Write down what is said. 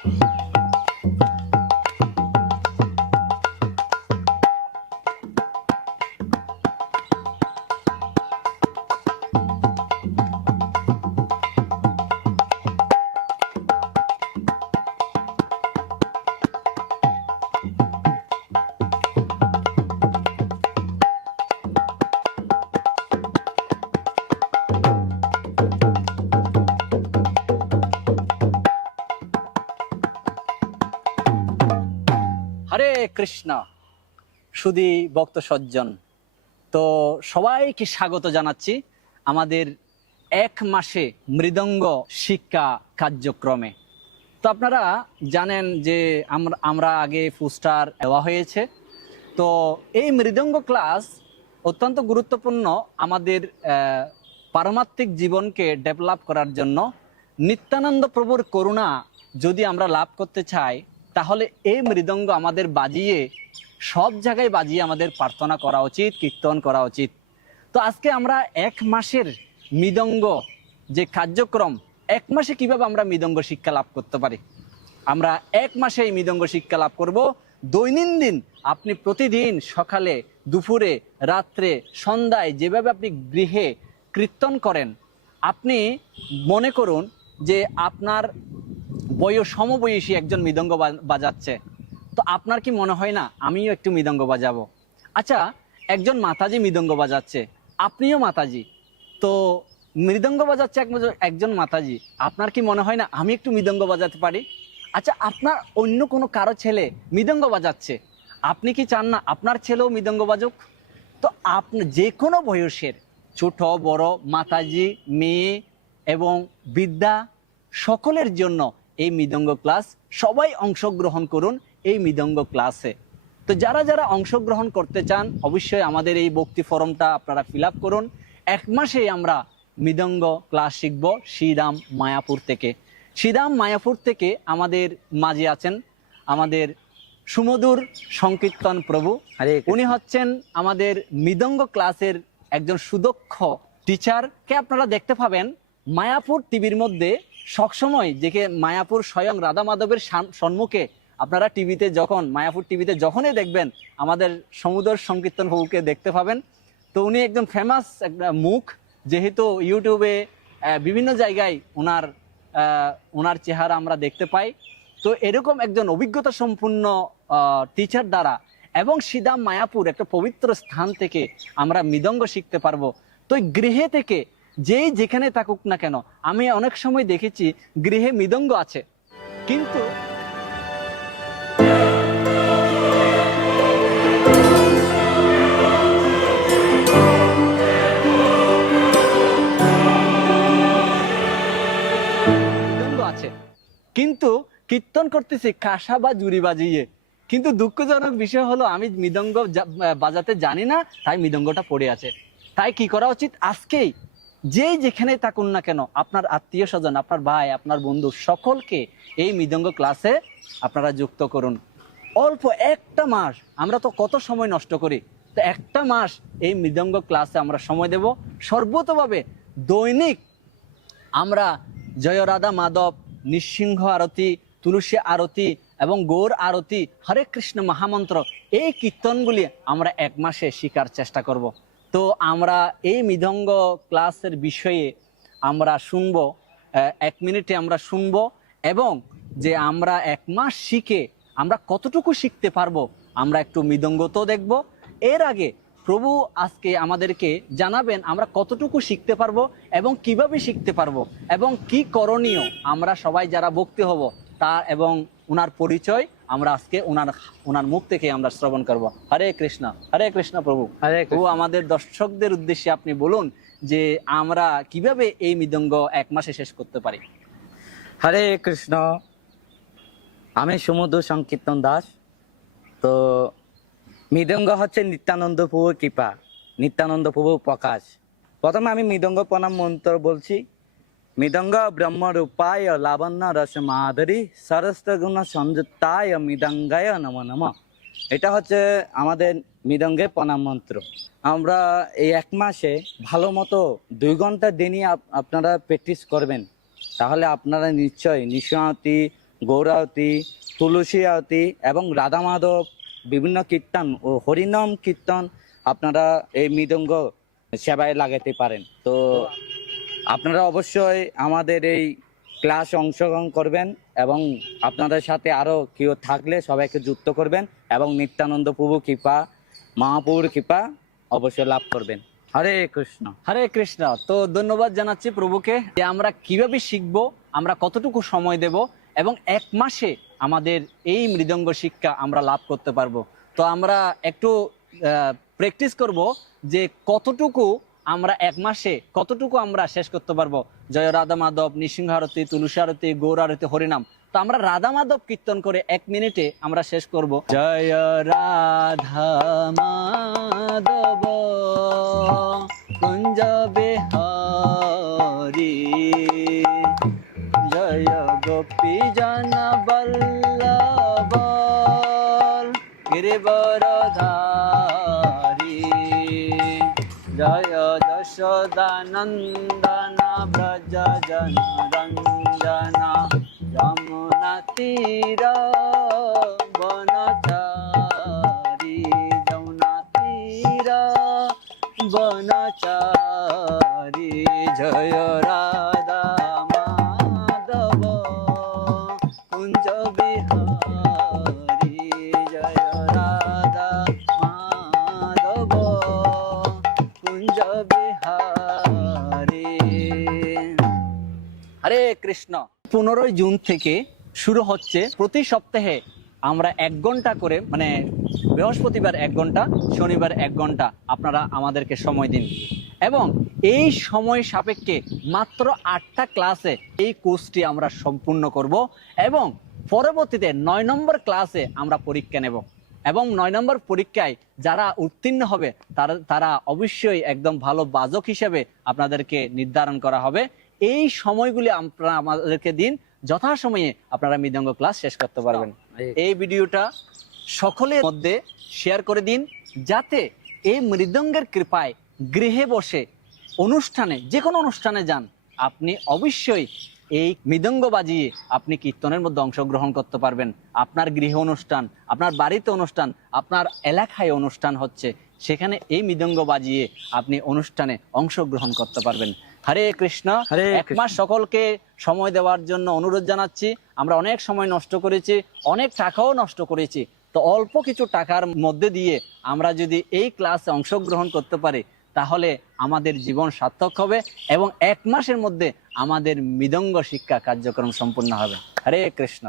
হরে কৃষ্ণ সুধী ভক্ত সজ্জন, তো সবাইকে স্বাগত জানাচ্ছি আমাদের এক মাসে মৃদঙ্গ শিক্ষা কার্যক্রমে। তো আপনারা জানেন যে আমরা আগে পোস্টার দেওয়া হয়েছে। তো এই মৃদঙ্গ ক্লাস অত্যন্ত গুরুত্বপূর্ণ আমাদের পারমাত্মিক জীবনকে ডেভেলপ করার জন্য। নিত্যানন্দ প্রভুর করুণা যদি আমরা লাভ করতে চাই, তাহলে এই মৃদঙ্গ আমাদের বাজিয়ে সব জায়গায় বাজিয়ে আমাদের প্রার্থনা করা উচিত, কীর্তন করা উচিত। তো আজকে আমরা এক মাসের মৃদঙ্গ যে কার্যক্রম, এক মাসে কিভাবে আমরা মৃদঙ্গ শিক্ষা লাভ করতে পারি, আমরা এক মাসে এই মৃদঙ্গ শিক্ষা লাভ করব। দৈনন্দিন আপনি প্রতিদিন সকালে, দুপুরে, রাত্রে, সন্ধ্যায় যেভাবে আপনি গৃহে কীর্তন করেন, আপনি মনে করুন যে আপনার সমবয়সী একজন মৃদঙ্গ বাজাচ্ছে, তো আপনার কি মনে হয় না আমিও একটু মৃদঙ্গ বাজাবো? আচ্ছা, একজন মাতাজি মৃদঙ্গ বাজাচ্ছে, আপনিও মাতাজি, তো মৃদঙ্গ বাজাচ্ছে একজন মাতাজি, আপনার কি মনে হয় না আমি একটু মৃদঙ্গ বাজাতে পারি? আচ্ছা, আপনার অন্য কোনো কারো ছেলে মৃদঙ্গ বাজাচ্ছে, আপনি কি চান না আপনার ছেলেও মৃদঙ্গ বাজুক? তো আপনি যে কোনো বয়সের ছোট বড়, মাতাজি, মেয়ে এবং বৃদ্ধা, সকলের জন্য এই মৃদঙ্গ ক্লাস। সবাই অংশগ্রহণ করুন এই মৃদঙ্গ ক্লাসে। তো যারা যারা অংশগ্রহণ করতে চান, অবশ্যই আমাদের এই ভক্তি ফরমটা আপনারা ফিল আপ করুন। এক মাসেই আমরা মৃদঙ্গ ক্লাস শিখব শ্রীরাম মায়াপুর থেকে। শ্রীরাম মায়াপুর থেকে আমাদের মাঝে আছেন আমাদের সুমধুর সংকীর্তন প্রভু। উনি হচ্ছেন আমাদের মৃদঙ্গ ক্লাসের একজন সুদক্ষ টিচার কে আপনারা দেখতে পাবেন মায়াপুর টিভির মধ্যে সবসময়। যে মায়াপুর স্বয়ং রাধা মাধবের সম্মুখে আপনারা টিভিতে যখন মায়াপুর টিভিতে যখনই দেখবেন আমাদের সমুদ্র সংকীর্তন প্রভুকে দেখতে পাবেন। তো উনি একদম ফেমাস একটা মুখ, যেহেতু ইউটিউবে বিভিন্ন জায়গায় ওনার চেহারা আমরা দেখতে পাই। তো এরকম একজন অভিজ্ঞতা সম্পন্ন টিচার দ্বারা এবং শ্রীরাম মায়াপুর একটা পবিত্র স্থান থেকে আমরা মৃদঙ্গ শিখতে পারবো। তো গৃহে থেকে যেই যেখানে থাকুক না কেন, আমি অনেক সময় দেখেছি গৃহে মৃদঙ্গ আছে, কিন্তু কীর্তন করতেছি কাঁসা বা জুড়ি বাজিয়ে। কিন্তু দুঃখজনক বিষয় হলো আমি মৃদঙ্গ বাজাতে জানি না, তাই মৃদঙ্গটা পড়ে আছে। তাই কি করা উচিত, আজকেই যেই যেখানে থাকুন না কেন, আপনার আত্মীয় স্বজন, আপনার ভাই, আপনার বন্ধু, সকলকে এই মৃদঙ্গ ক্লাসে আপনারা যুক্ত করুন। অল্প একটা মাস, আমরা তো কত সময় নষ্ট করি, তো একটা মাস এই মৃদঙ্গ ক্লাসে আমরা সময় দেব। সর্বতভাবে দৈনিক আমরা জয় রাধা মাধব, নৃসিংহ আরতি, তুলসী আরতি এবং গৌর আরতি, হরে কৃষ্ণ মহামন্ত্র, এই কীর্তনগুলি আমরা এক মাসে শেখার চেষ্টা করব। তো আমরা এই মৃদঙ্গ ক্লাসের বিষয়ে আমরা শুনব, এক মিনিটে আমরা শুনব, এবং যে আমরা এক মাস শিখে আমরা কতটুকু শিখতে পারবো আমরা একটু মৃদঙ্গ তো দেখব। এর আগে প্রভু আজকে আমাদেরকে জানাবেন আমরা কতটুকু শিখতে পারবো এবং কিভাবে শিখতে পারবো এবং কি করণীয়। আমরা সবাই যারা ভক্তি হব তা এবং ওনার পরিচয় আমরা আজকে ওনার মুখ থেকে আমরা শ্রবণ করব। হরে কৃষ্ণ, হরে কৃষ্ণ প্রভু। প্রভু, আমাদের দর্শকদের উদ্দেশ্যে আপনি বলুন যে আমরা কিভাবে এই মৃদঙ্গ এক মাসে শেষ করতে পারি। হরে কৃষ্ণ, আমি সমুদ্র সংকীর্তন দাস। তো মৃদঙ্গ হচ্ছে নিত্যানন্দ প্রভুর কৃপা, নিত্যানন্দ প্রভুর প্রকাশ। প্রথমে আমি মৃদঙ্গ প্রণাম মন্ত্র বলছি। মৃদঙ্গ ব্রহ্ম রূপায় লাবণ্য রস মাধুরী সরস্ব গুণ সংযুক্তায় মৃদঙ্গায় নম নম। এটা হচ্ছে আমাদের মৃদঙ্গের প্রণাম মন্ত্র। আমরা এই এক মাসে ভালো মতো 2 ঘন্টা দিনই আপনারা প্র্যাকটিস করবেন, তাহলে আপনারা নিশ্চয়ই নিঃসন্দেহে গৌরাবতী, তুলসী আরতি এবং রাধা মাধব বিভিন্ন কীর্তন ও হরিনাম কীর্তন আপনারা এই মৃদঙ্গ সেবায় লাগাতে পারেন। তো আপনারা অবশ্যই আমাদের এই ক্লাসে অংশগ্রহণ করবেন এবং আপনাদের সাথে আরও কেউ থাকলে সবাইকে যুক্ত করবেন এবং নিত্যানন্দ প্রভু কৃপা, মহাপ্রভুর কৃপা অবশ্যই লাভ করবেন। হরে কৃষ্ণ। হরে কৃষ্ণ। তো ধন্যবাদ জানাচ্ছি প্রভুকে যে আমরা কিভাবে শিখব, আমরা কতটুকু সময় দেব এবং 1 মাসে আমাদের এই মৃদঙ্গ শিক্ষা আমরা লাভ করতে পারবো। তো আমরা একটু প্র্যাকটিস করব যে কতটুকু আমরা 1 মাসে কতটুকু আমরা শেষ করতে পারবো। জয় রাধা মাধব, নৃসিংহ আরতি, তুলসী আরতি, গৌর আরতি, হরিনাম। তো আমরা রাধা মাধব কীর্তন করে 1 মিনিটে আমরা শেষ করব। জয় রাধা মাধব কুঞ্জ বিহারী, জয় গোপী জন বল্লভ গিরিবরধারী, জয় যশোদানন্দন ব্রজ জন রঞ্জন, যমুনা তীর বনচারী, যমুনা তীর বনচারী, জয় রাধা মাধব কুঞ্জ বিহারী, জয় রাধা মাধব কুঞ্জ বিহারী। হরে কৃষ্ণ। 15 জুন থেকে শুরু হচ্ছে। প্রতি সপ্তাহে আমরা 1 ঘন্টা করে, মানে বৃহস্পতিবার 1 ঘন্টা, শনিবার 1 ঘন্টা আপনারা আমাদেরকে সময় দিন এবং এই সময় সাপেক্ষে মাত্র 8টা ক্লাসে এই কোর্সটি আমরা সম্পূর্ণ করব এবং পরবর্তীতে 9 নম্বর ক্লাসে আমরা পরীক্ষা নেব এবং 9 নম্বর পরীক্ষায় যারা উত্তীর্ণ হবে তারা অবশ্যই একদম ভালো বাজক হিসেবে আপনাদেরকে নির্ধারণ করা হবে। এই সময়গুলি আপনারা আমাদেরকে দিন, যথাসময়ে আপনারা মৃদঙ্গ ক্লাস শেষ করতে পারবেন। এই ভিডিওটা সকলের মধ্যে শেয়ার করে দিন, যাতে এই মৃদঙ্গের কৃপায় গৃহে বসে অনুষ্ঠানে, যে কোনো অনুষ্ঠানে যান, আপনি অবশ্যই এই মৃদঙ্গ বাজিয়ে আপনি কীর্তনের মধ্যে অংশগ্রহণ করতে পারবেন। আপনার গৃহ অনুষ্ঠান, আপনার বাড়িতে অনুষ্ঠান, আপনার এলাকায় অনুষ্ঠান হচ্ছে, সেখানে এই মৃদঙ্গ বাজিয়ে আপনি অনুষ্ঠানে অংশগ্রহণ করতে পারবেন। হরে কৃষ্ণ। 1 মাস সকলকে সময় দেওয়ার জন্য অনুরোধ জানাচ্ছি। আমরা অনেক সময় নষ্ট করেছি, অনেক টাকাও নষ্ট করেছি। তো অল্প কিছু টাকার মধ্যে দিয়ে আমরা যদি এই ক্লাসে অংশগ্রহণ করতে পারি, তাহলে আমাদের জীবন সার্থক হবে এবং 1 মাসের মধ্যে আমাদের মৃদঙ্গ শিক্ষা কার্যক্রম সম্পূর্ণ হবে। হরে কৃষ্ণ।